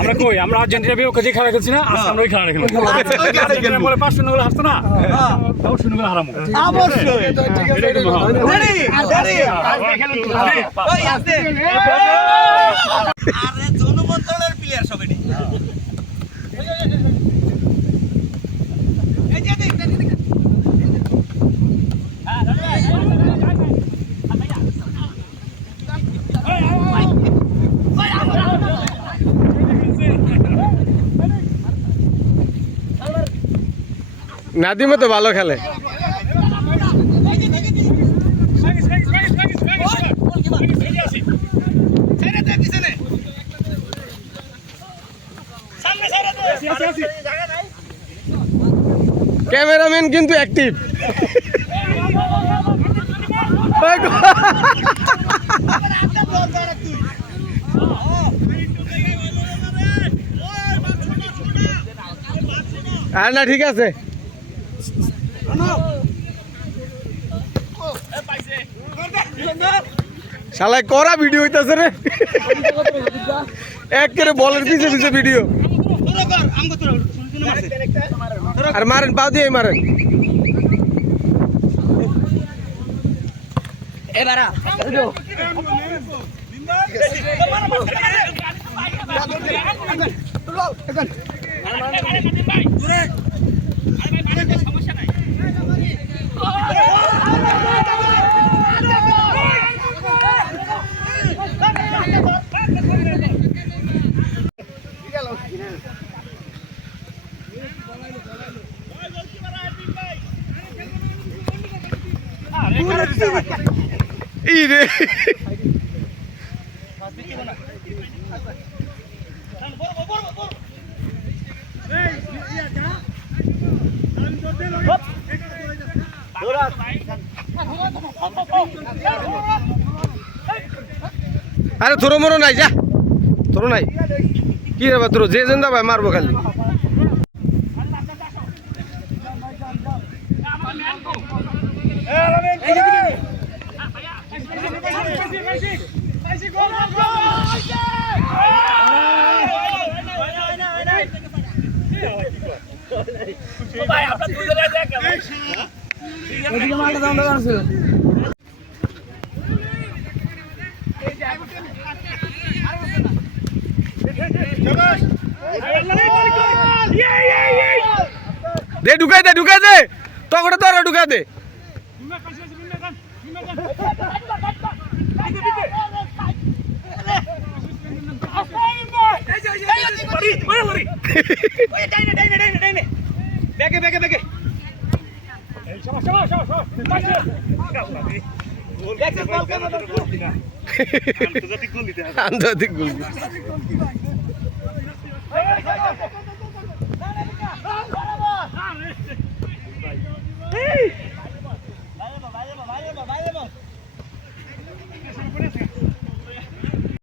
আমরা কই আমরা আর্জেন্টিনা বিপক্ষে খেলা খেলছি না, আজকে আমরা ওই খেলা খেলবো। 5-0 গোলে হারতো না, 5-0 গোলে হারামো অবশ্যই। আরে জনমন্ত্রণের প্লেয়ার সব এটি। এই যে দেখ নাদিমও তো ভালো খেলে। ক্যামেরাম্যান কিন্তু অ্যাক্টিভ। আর না ঠিক আছে, শালা করা ভিডিও হইতাছে রে, এক করে বলের পিছে পিছে ভিডিও। আর মারেন, পাও দিয়ে মারেন। এবারা রে আরে তোর মরো নাই, যা তোর নাই কি রে তোর যে জেন্দা ভাই মারবো খালি। দে ঢুকাই দে, ঢুকাই দে, তখন তোরা ঢুকাই দে। আন্তর্জাতিক গোল।